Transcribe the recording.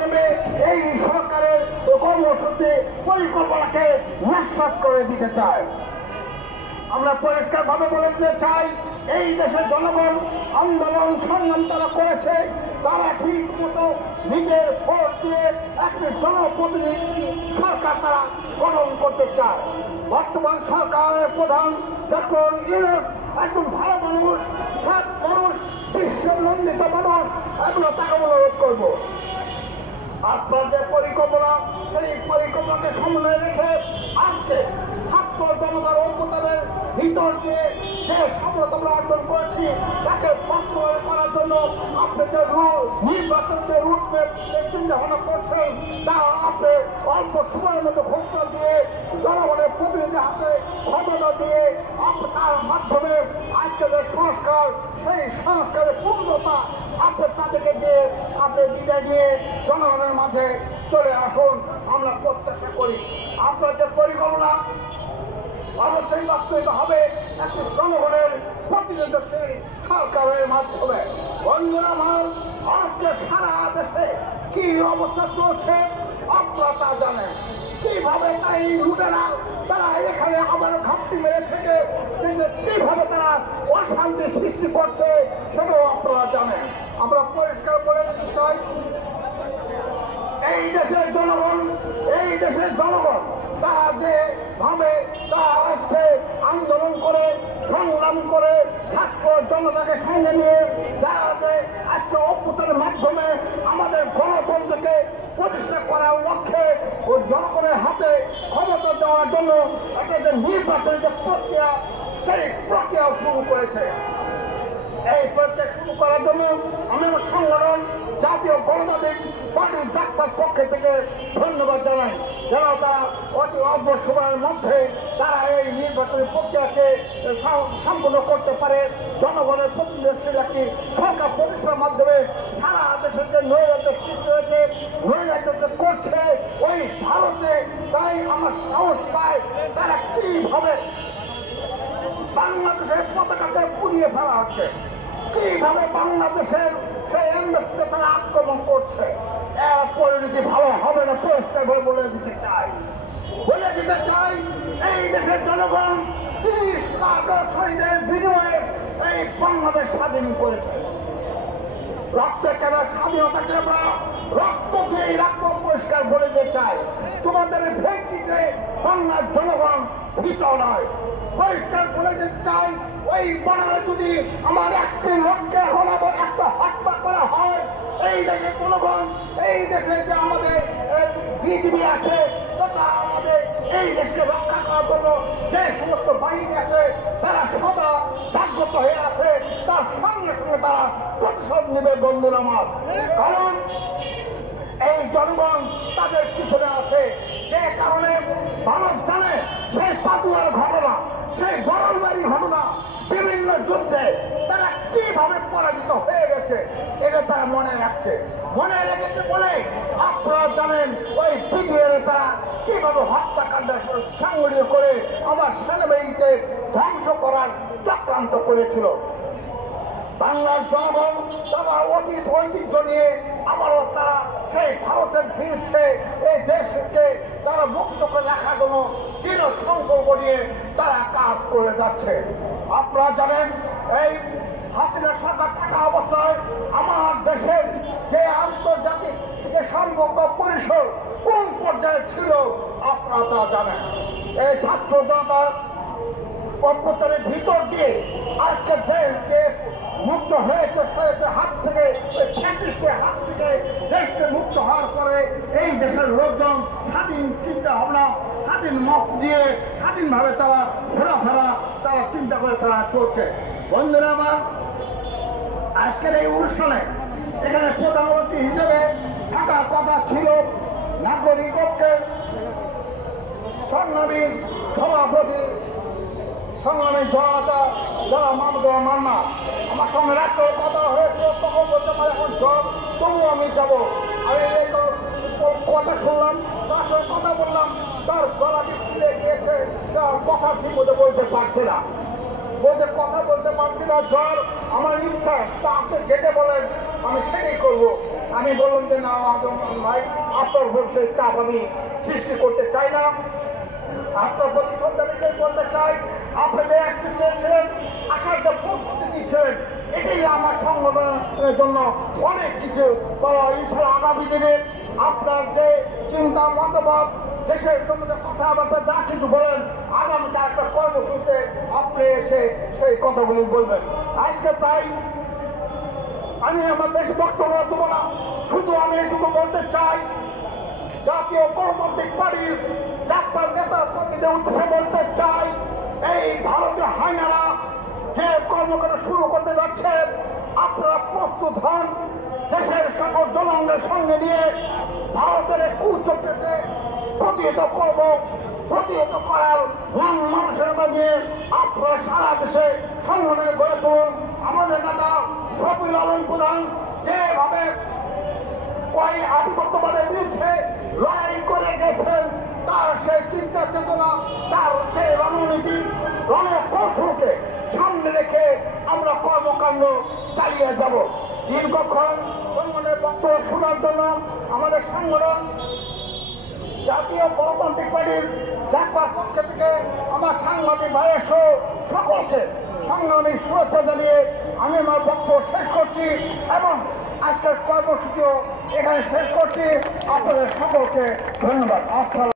নেমে এই সরকারের কর্মসূচি পরিকল্পনাকে নস্যাৎ করে দিতে চায়। আমরা পরিষ্কারভাবে বলে দিতে চাই, এই দেশের জনগণ আন্দোলন সংগ্রাম তারা করেছে, তারা ঠিক মতো নিজের ভোট দিয়ে একটি জনপ্রতিনিধি সরকার তারা গঠন করতে চায়। বর্তমান সরকারের প্রধান ডক্টর ইউনূস একজন ভালো মানুষ, সৎ মানুষ, বিশ্বনন্দিত মানুষ। এগুলো তাকে অনুরোধ করবো, আপনার যে পরিকল্পনা, সেই পরিকল্পনাকে সামনে রেখে আজকে ছাত্র জনতার ঐক্যতাদের ভিতর দিয়ে যে সফলতা আমরা অর্জন করেছি তাকে বাস্তবায়ন করার জন্য আপনি যে নির্বাচনের যে রুটম্যাপ চিন্তা ভাবনা করছেন তা আপনি অল্প সময়ের মধ্যে ঘোষণা দিয়ে জনগণের প্রতিনিধি হাতে ক্ষমতা দিয়ে তার মাধ্যমে আজকে যে সংস্কার, সেই সংস্কারের পূর্ণতা আপনি তাদেরকে দিয়ে আপনি বিদায় দিয়ে জনগণের মাঝে চলে আসুন। আমরা প্রত্যাশা করি আপনার যে পরিকল্পনা অবশ্যই বাস্তবায়িত হবে একটি জনগণের প্রতিনিধিশীল সরকারের মাধ্যমে। বন্ধুরা আমার, আজকে সারা দেশে কি অবস্থা চলছে আপনারা তা জানেন। কিভাবে তারা এই লুটেরা তারা এখানে আবার ঘাপটি মেরে থেকে কিভাবে তারা অশান্তি সৃষ্টি করছে সেটাও আপনারা জানেন। আমরা পরিষ্কার বলে দিতে চাই, এই দেশের জনগণ তারা যেভাবে তারা আজকে আন্দোলন করে সংগ্রাম করে ছাত্র জনতাকে সঙ্গে নিয়ে যারা যে আজকে অভ্যুত্থানের মাধ্যমে আমাদের গণতন্ত্রকে প্রতিষ্ঠা করার লক্ষ্যে ও জনগণের হাতে ক্ষমতা দেওয়ার জন্য একটা যে নির্বাচনের যে প্রক্রিয়া, সেই প্রক্রিয়াও শুরু করেছে। এই প্রক্রিয়া শুরু করার জন্য আমি আমার সংগঠন জাতীয় গণতান্ত্রিক পার্টির ডাক্তার পক্ষে থেকে ধন্যবাদ জানাই, যেন তারা অতি অল্প সময়ের মধ্যে তারা এই নির্বাচনী প্রক্রিয়াকে সম্পন্ন করতে পারে। জনগণের প্রতিনিধিশীল একটি সরকার প্রতিষ্ঠার মাধ্যমে সারা দেশের যে নৈরাজ্য সৃষ্টি হয়েছে, নৈরাজ্য করছে ওই ভারতে, তাই আমার সাহস পায় তারা কিভাবে বাংলাদেশের পতাকাকে পুড়িয়ে ফেলা হচ্ছে, কিভাবে বাংলাদেশের সেই এমবেসিতে তারা আক্রমণ করছে। এর পরিণতি ভালো হবে না, পরিষ্কার বলে দিতে চাই। এই দেশের জনগণ 30 লাখ শহীদের বিনিময়ে এই বাংলাদেশ স্বাধীন করেছে। রক্তের কেন স্বাধীনতাকে আমরা রক্ত দিয়েই রাখবো, পরিষ্কার বলে দিতে চাই। তোমাদের ভেটিতে বাংলার জনগণ ভীত নয়, পরিষ্কার বলে দিতে চাই। ওই বাংলা যদি আমার একটি লোককে এখন আবার একটা হত্যা করা হয়, এই দেশের জনগণ, এই দেশে যে আমাদের বিজিবি আছে তথা আমাদের এই দেশকে রক্ষা করার জন্য যে সমস্ত বাহিনী আছে তারা সদা জাগ্রত হয়ে আছে, তার সঙ্গে সঙ্গে তারা প্রতিশোধ নেবে বন্ধুরা আমার। কারণ এই জনগণ তাদের পিছনে আছে, যে কারণে মানুষ জানে সেই পাতুয়ার ঘটনা, সেই বরলবাড়ির ঘটনা, বিভিন্ন যুদ্ধে তারা কিভাবে পরাজিত হয়ে গেছে এটা তারা মনে রাখছে। মনে রেখেছে বলে আপনারা জানেন ওই পিডিএর তারা কিভাবে হত্যাকাণ্ডের সংগঠিত করে আমার সেনাবাহিনীকে ধ্বংস করার চক্রান্ত করেছিল। বাংলার জনগণ তারা অতীত ঐতিহ্য নিয়ে আবারও তারা সেই ভারতের বিরুদ্ধে এই দেশকে তারা মুক্ত করে রাখার জন্য দৃঢ় সংকল্প নিয়ে তারা কাজ করে যাচ্ছে। আপনারা জানেন এই হাসিনা সরকার থাকা অবস্থায় আমার দেশের যে আন্তর্জাতিক যে সম্পর্ক পরিসর কোন পর্যায়ে ছিল আপনারা তা জানেন। এই ছাত্র জনতার অভ্যুত্থানের ভিতর দিয়ে আজকে দেশকে মুক্ত হয়েছে হাত থেকে, ফ্যাসিস্টের হাত থেকে দেশকে মুক্ত হওয়ার পরে এই দেশের লোকজন স্বাধীন চিন্তা ভাবনা, স্বাধীন মত দিয়ে স্বাধীনভাবে তারা ঘোরাফেরা তারা চিন্তা করে তারা চলছে। বন্ধুরা আমার, আজকের এই অনুষ্ঠানে এখানে প্রধানমন্ত্রী হিসেবে থাকার কথা ছিল নাগরিক ঐক্যের সংগ্রামী সভাপতি সংগ্রামী জনতা যারা মামুদুর মান্না, আমার সঙ্গে রাখতে কথা হয়েছিল, তখন বলতে পারে এখন সব তবুও আমি যাবো। আমি কথা শুনলাম, তার সঙ্গে কথা বললাম, তার গলাটি খুলে গিয়েছে, সে কথা ঠিক মতো বলতে পারছে না, কথা বলতে পারছি না। জ্বর আমার ইচ্ছা, তা আপনি যেতে বলেন আমি সেটাই করবো। আমি বললাম যে না ভাই আপনার ভবিষ্যৎ চাপ আমি সৃষ্টি করতে চাই না। আপনার প্রতি শ্রদ্ধাকে বলতে চাই, আপনাদের একটু চেয়েছেন আসার যে প্রস্তুতি নিচ্ছেন, এটাই আমার সংগঠনের জন্য অনেক কিছু। ইনশাল্লাহ আগামী দিনে আপনার যে চিন্তা মতামত, দেশের জন্য যে কথাবার্তা যা কিছু বলেন, আগামীতে একটা কর্মসূচিতে আপনি এসে সেই কথাগুলি বলবেন। আজকে তাই আমি আমার দেশে বক্তব্য দেবো না, শুধু আমি এটুকু বলতে চাই, জাতীয় গণতান্ত্রিক পার্টির ডাক্তার নেতা কর্মীদের উদ্দেশ্যে বলতে চাই, এই ভারতীয় হাইনারা যে কর্মকাণ্ড শুরু করতে যাচ্ছে, আপনারা প্রস্তুত হন। দেশের সকল জনগণের সঙ্গে নিয়ে ভারতের কুচক্রকে প্রতিহত করব, প্রতিহত করার মানুষের নিয়ে আপনারা সারা দেশে সংগঠনে গড়ে তুলুন। আমাদের নেতা শফিউল আলম প্রধান যেভাবে ওই আধিপত্যবাদের বিরুদ্ধে লড়াই করে গেছেন, তার সেই চিন্তা চেতনা, তার সেই রণনীতি, রণকৌশলকে সামনে রেখে আমরা কর্মকাণ্ড চালিয়ে যাব। দীর্ঘক্ষণ সংগঠনের বক্তব্য শোনার জন্য আমাদের সংগঠন জাতীয় গণতান্ত্রিক পার্টির ডাকবার পক্ষ থেকে আমার সাংবাদিক ভাইয়ের সহ সকলকে সংগ্রামী শুভেচ্ছা জানিয়ে আমি আমার বক্তব্য শেষ করছি এবং আজকের কর্মসূচিও এখানে শেষ করছি। আপনাদের সকলকে ধন্যবাদ।